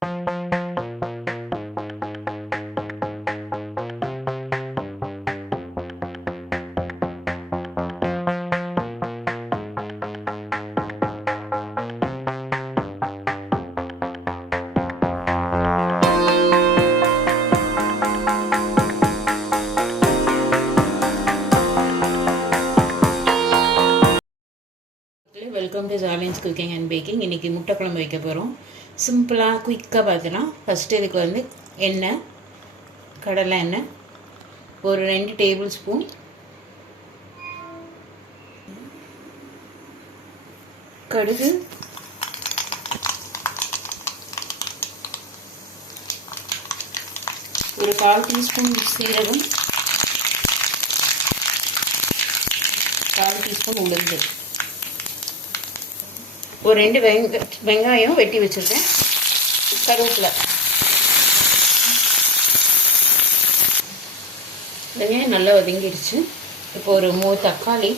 Welcome to ஜாலின்ஸ் cooking and baking. இன்றைக்கி முட்டை குழம்பு வைக்க போகிறோம். சிம்பிளாக குயிக்காக பார்க்கலாம். ஃபஸ்ட்டு இதுக்கு வந்து எண்ணெய், கடலை எண்ணெய் ஒரு 2 டேபிள் ஸ்பூன், கடுகு, ஒரு 1/4 டீஸ்பூன் சீரகம், 1/4 டீஸ்பூன் உளுந்து, ஒரு 2 வெங்காயம் வெட்டி வச்சுருக்கேன், கருவேப்பிலை. வெங்காயம் நல்லா வதங்கிடுச்சு. இப்போ ஒரு 3 தக்காளி,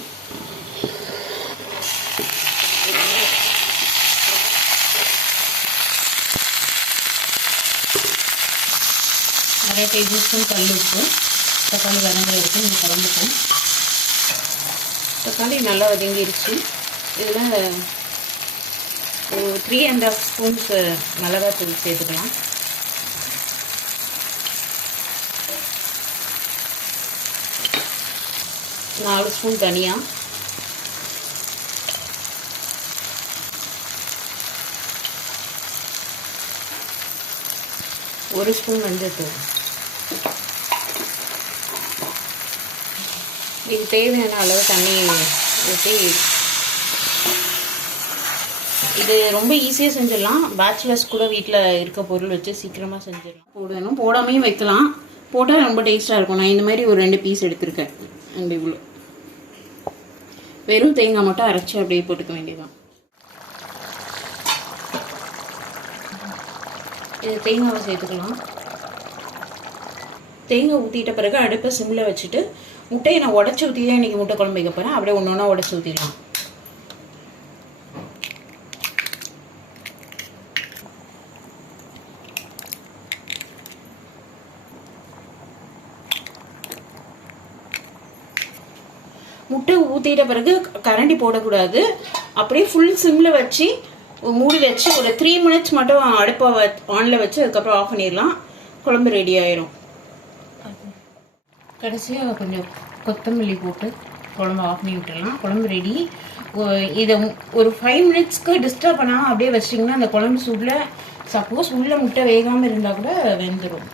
நிறைய டேபிள் ஸ்பூன் கல் உப்பு. தக்காளி வதங்கிறதுக்கு இந்த குழம்புக்கும். தக்காளி நல்லா வதங்கிடுச்சு. இதில் 3.5 ஸ்பூன்ஸ் மிளகாத்தூள் சேர்த்துக்கலாம். நாலு ஸ்பூன் தனியா, ஒரு ஸ்பூன் மஞ்சள்தூள். இது தேவையான அளவு தண்ணி ஊற்றி, இது ரொம்ப ஈஸியாக செஞ்சிடலாம். பேச்சுலர்ஸ் கூட வீட்டில் இருக்க பொருள் வச்சு சீக்கிரமாக செஞ்சிடலாம். போடணும், போடாமையும் வைக்கலாம். போட்டால் ரொம்ப டேஸ்ட்டாக இருக்கும். நான் இந்த மாதிரி ஒரு 2 பீஸ் எடுத்திருக்கேன். அண்ட் இவ்வளோ வெறும் தேங்காய் மட்டும் அரைச்சி அப்படியே போட்டுக்க வேண்டியதான். இது தேங்காவை சேர்த்துக்கலாம். தேங்காய் ஊற்றிட்ட பிறகு அடுப்பை சிம்மில் வச்சுட்டு முட்டையை நான் உடச்சி ஊற்றி தான் இன்றைக்கி முட்டை குழம்பு வைக்க போகிறேன். அப்படியே ஒன்று ஒன்றா உடச்சி ஊற்றிடலாம். முட்டை ஊற்றிட்ட பிறகு கரண்டி போடக்கூடாது. அப்படியே ஃபுல் சிம்மில் வச்சு மூடி வச்சு ஒரு 3 மினிட்ஸ் மட்டும் அடுப்பை ஆனில் வச்சு அதுக்கப்புறம் ஆஃப் பண்ணிடலாம். குழம்பு ரெடி ஆயிரும். கடைசியாக கொஞ்சம் கொத்தமல்லி போட்டு குழம்பு ஆஃப் பண்ணி விட்டுடலாம். குழம்பு ரெடி. இதை ஒரு 5 மினிட்ஸ்க்கு டிஸ்டர்ப் பண்ணாமல் அப்படியே வச்சிட்டிங்கன்னா அந்த குழம்பு சூடில் சப்போஸ் உள்ள முட்டை வேகாமல் இருந்தால் கூட வெந்துடும்.